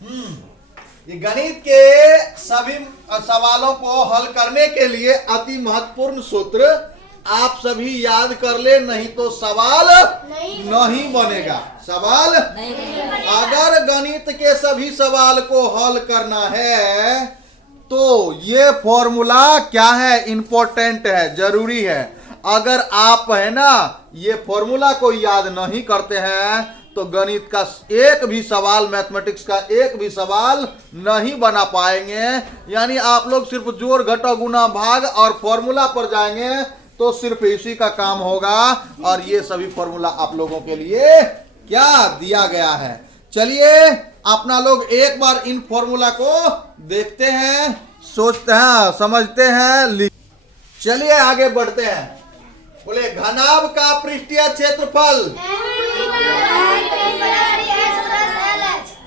ये गणित के सभी सवालों को हल करने के लिए अति महत्वपूर्ण सूत्र आप सभी याद कर ले, नहीं तो सवाल नहीं बनेगा। सवाल अगर गणित के सभी सवाल को हल करना है तो ये फॉर्मूला क्या है, इंपॉर्टेंट है, जरूरी है। अगर आप है ना ये फॉर्मूला को याद नहीं करते हैं तो गणित का एक भी सवाल, मैथमेटिक्स का एक भी सवाल नहीं बना पाएंगे। यानी आप लोग सिर्फ जोड़ घटा गुना भाग और फॉर्मूला पर जाएंगे तो सिर्फ इसी का काम होगा, और ये सभी फॉर्मूला आप लोगों के लिए क्या दिया गया है। चलिए अपना लोग एक बार इन फॉर्मूला को देखते हैं, सोचते हैं, समझते हैं। चलिए आगे बढ़ते हैं। बोले घनाभ का पृष्ठीय क्षेत्रफल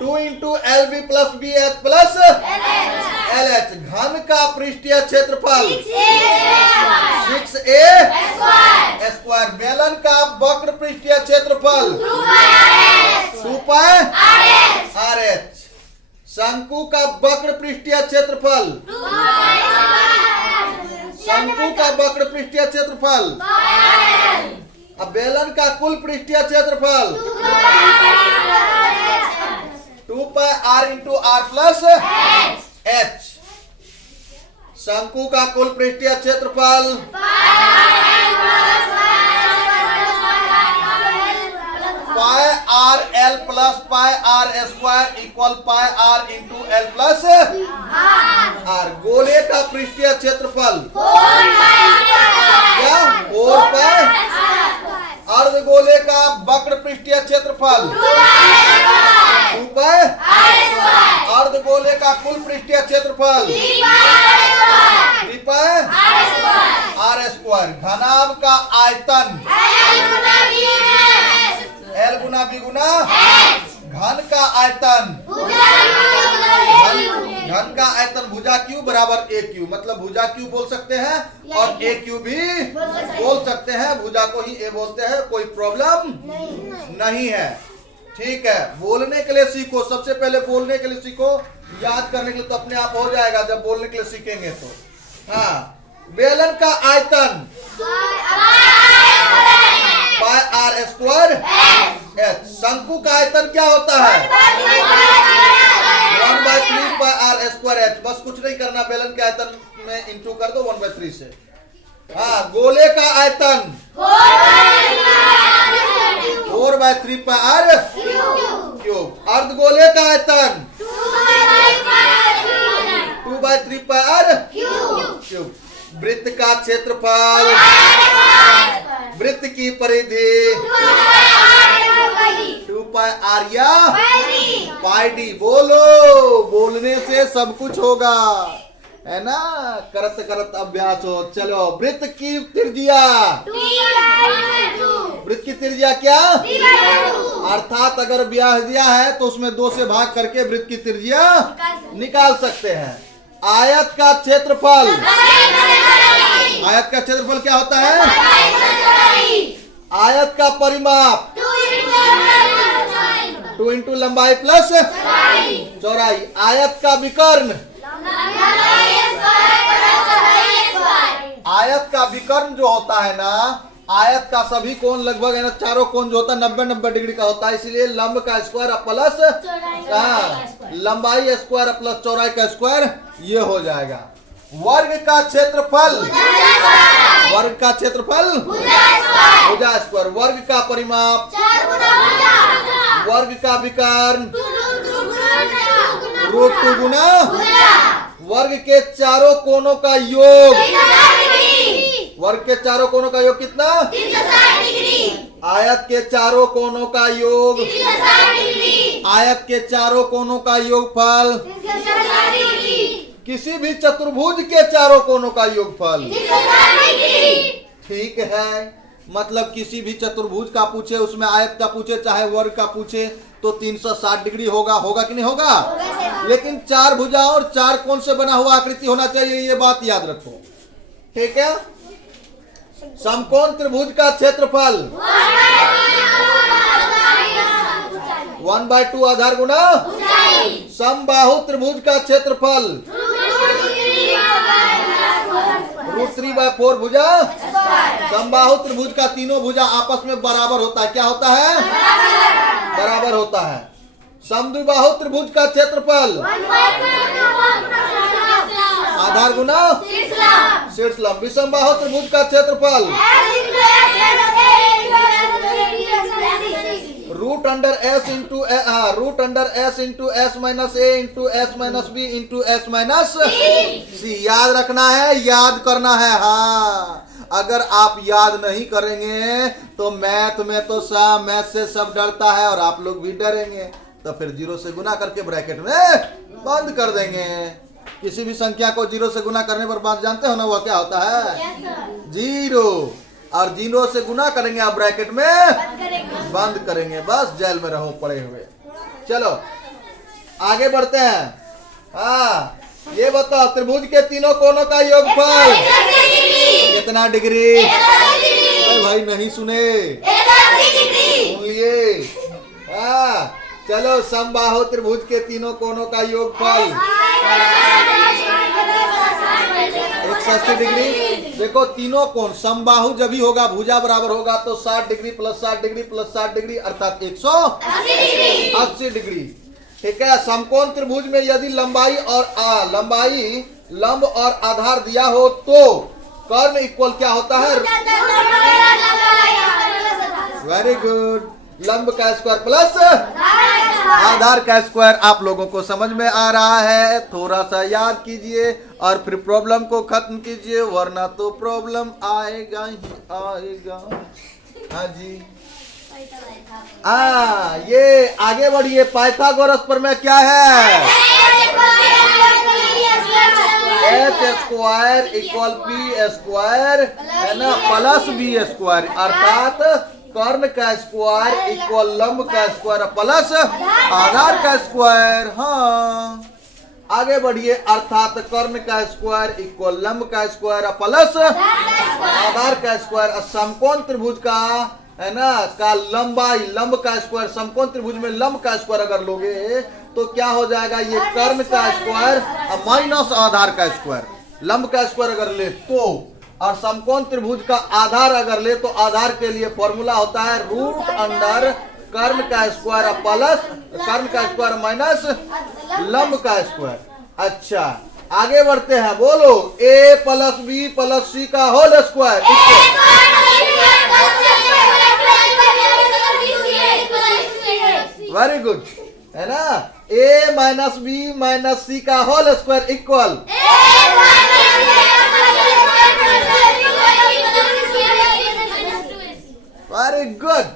2 into L B plus B H plus L H. घन का पृष्ठीय क्षेत्रफल 6a स्क्वायर। बेलन का वक्र पृष्ठीय क्षेत्रफल 2 पाई आर एच। शंकु का वक्र पृष्ठीय क्षेत्रफल, शंकु का वक्र पृष्ठीय क्षेत्रफल। अब बेलन का कुल पृष्ठीय क्षेत्रफल 2 pi r into r plus h. शंकु का कुल पृष्ठीय क्षेत्रफल pi r l plus pi r square equal pi r into l plus r. गोले का पृष्ठीय क्षेत्रफल क्या, 4 पाई। अर्धगोले का वक्र पृष्ठीय क्षेत्रफल 2 पाई। अर्धगोले का कुल पृष्ठीय क्षेत्रफल 3 पाई आर स्क्वायर। घनाभ का आयतन L गुना बी गुना घन का आयतन, घन का आयतन भुजा क्यू बराबर ए क्यू। मतलब भुजा क्यू बोल सकते हैं और ए क्यू भी बोल सकते हैं। भुजा को ही ए बोलते हैं, कोई प्रॉब्लम नहीं है। ठीक है, बोलने के लिए सीखो। सबसे पहले बोलने के लिए सीखो, याद करने के लिए तो अपने आप हो जाएगा जब बोलने के लिए सीखेंगे तो। हाँ, बेलन का आयतन पाई आर स्क्वायर एच। शंकु का आयतन क्या होता है 1/3 पाई आर स्क्वायर एच। बस कुछ नहीं करना, बेलन के आयतन में इंटू कर दो 1/3 से। हाँ, गोले का आयतन 4/3 पाई आर क्यूब। अर्धगोले का आयतन 2/3 पाई आर क्यूब। वृत्त का क्षेत्रफल, वृत्त की परिधि 2 पाई आर या पाई डी। बोलो, बोलने से सब कुछ होगा, है ना। करत करत अभ्यास हो। चलो, वृत्त की त्रिज्या, वृत्त की त्रिज्या क्या, अर्थात अगर व्यास है तो उसमें 2 से भाग करके वृत्त की त्रिज्या निकाल सकते हैं। आयत का क्षेत्रफल, आयत का क्षेत्रफल क्या होता है, आयत का परिमाप 2 इंटू लंबाई प्लस चौड़ाई। आयत का विकर्ण, आयत का विकर्ण जो होता है ना, आयत का सभी कोण लगभग है ना, चारों कोण जो होता है 90-90 डिग्री का होता है। इसलिए लंब का स्क्वायर प्लस लंबाई स्क्वायर प्लस चौड़ाई का स्क्वायर, ये हो जाएगा। वर्ग का क्षेत्रफल, वर्ग का क्षेत्रफल भुजा स्क्वायर। वर्ग का परिमाप, वर्ग का विकर्ण रूट 2 गुना वर्ग के चारों कोनों का योग। वर्ग के चारों कोनों का योग कितना, 360 डिग्री। आयत के चारों कोनों का योग, आयत के चारों कोनों का योगफल, किसी भी चतुर्भुज के चारों कोनों का योगफल। ठीक है, मतलब किसी भी चतुर्भुज का पूछे, उसमें आयत का पूछे चाहे वर्ग का पूछे, तो 360 डिग्री होगा। होगा कि नहीं होगा। लेकिन 4 भुजा और 4 कोण से बना हुआ आकृति होना चाहिए, ये बात याद रखो। ठीक है। समकोण त्रिभुज का क्षेत्रफल 1/2 आधार गुना समबाहु त्रिभुज का क्षेत्रफल √3/4 भुजा। समबाहु त्रिभुज का तीनों भुजा आपस में बराबर होता है। क्या होता है? बराबर होता है। समद्विबाहु त्रिभुज का क्षेत्रफल आधार गुना शीर्ष लंब। विषमबाहु त्रिभुज का क्षेत्रफल √S into √S into S minus A into S minus B into S minus C। याद रखना है, याद करना है। हाँ, अगर आप याद नहीं करेंगे तो मैथ में तो मैथ से सब डरता है और आप लोग भी डरेंगे। तो फिर 0 से गुना करके ब्रैकेट में बंद कर देंगे। किसी भी संख्या को 0 से गुना करने पर बात जानते हो ना, वह क्या होता है? 0। और 0 से गुना करेंगे आप ब्रैकेट में बंद करेंगे। बस जेल में रहो पड़े हुए। चलो आगे बढ़ते हैं। हाँ, ये बताओ त्रिभुज के तीनों कोनों का योगफल कितना डिग्री? अरे भाई नहीं सुने, सुन लिए। हाँ, चलो समबाहु त्रिभुज के तीनों कोनों का योगफल 180 डिग्री। देखो तीनों कोण समबाहु जब भी होगा, भुजा बराबर होगा तो 60 degree plus 60 degree plus 60 degree अर्थात 180 डिग्री। ठीक है। समकोण त्रिभुज में यदि लंबाई लंब और आधार दिया हो तो कर्ण इक्वल क्या होता है? Very good. लंब का स्क्वायर प्लस आधार का स्क्वायर। आप लोगों को समझ में आ रहा है? थोड़ा सा याद कीजिए और फिर प्रॉब्लम को खत्म कीजिए, वरना तो प्रॉब्लम आएगा ही आएगा। हाँ जी। ये आगे बढ़िए। पाइथागोरस पर में क्या है? h² इक्वल p² है ना, प्लस b² अर्थात कर्ण का स्क्वायर इक्वल लंब का स्क्वायर प्लस आधार का स्क्वायर। हाँ, आगे बढ़िए। अर्थात कर्ण का स्क्वायर इक्वल लंब का स्क्वायर प्लस आधार का स्क्वायर। समकोण त्रिभुज का है ना का लंबाई लंब का स्क्वायर, समकोण त्रिभुज में लंब का स्क्वायर अगर लोगे तो क्या हो जाएगा? ये कर्ण का स्क्वायर माइनस आधार का स्क्वायर। लंब का स्क्वायर अगर ले तो, और समकोण त्रिभुज का आधार अगर ले तो आधार के लिए फॉर्मूला होता है √अंडर कर्ण का स्क्वायर प्लस कर्ण का स्क्वायर माइनस लंब का स्क्वायर। अच्छा, आगे बढ़ते हैं। बोलो A plus B plus C का होल स्क्वायर। वेरी गुड, है ना। A minus B minus C का whole square equal very good.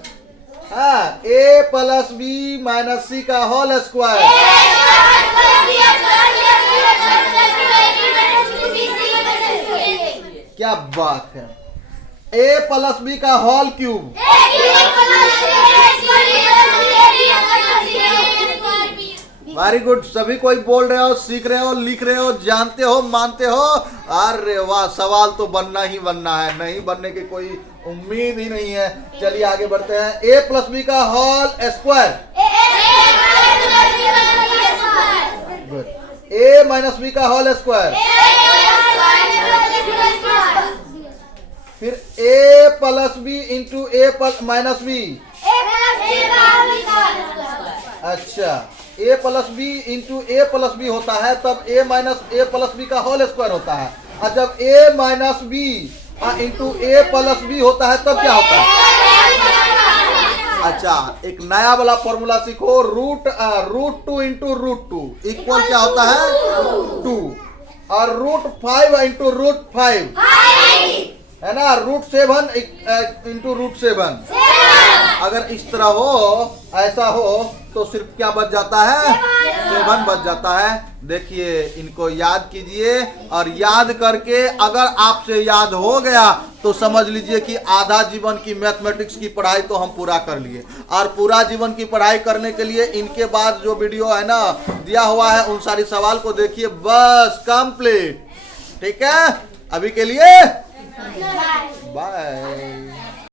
हाँ, A plus B minus C का होल स्क्वायर। क्या बात है। A प्लस B का होल क्यूब। Very good. सभी कोई बोल रहे हो, सीख रहे हो, लिख रहे हो, जानते हो, मानते हो। अरे वाह, सवाल तो बनना ही बनना है, नहीं बनने की कोई उम्मीद ही नहीं है। चलिए आगे बढ़ते हैं। A प्लस B का whole square. Good. A minus B का होल स्क्वायर। फिर A plus B into A minus B। अच्छा, A plus B into A plus B होता है तब A minus A plus B का होल स्क्वायर होता है। और जब A minus B into A plus B होता है तब क्या होता है? अच्छा, एक नया वाला फॉर्मूला सीखो। √2 इंटू √2 इक्वल क्या होता है? 2। और √5 इंटू √5 है ना, √7 इंटू √7। अगर इस तरह हो, ऐसा हो तो सिर्फ क्या बच जाता है? 7 बच जाता है। देखिए, इनको याद कीजिए और याद करके अगर आपसे याद हो गया तो समझ लीजिए कि आधा जीवन की मैथमेटिक्स की पढ़ाई तो हम पूरा कर लिए। और पूरा जीवन की पढ़ाई करने के लिए इनके बाद जो वीडियो है ना दिया हुआ है, उन सारी सवाल को देखिए। बस कंप्लीट। ठीक है, अभी के लिए बाय।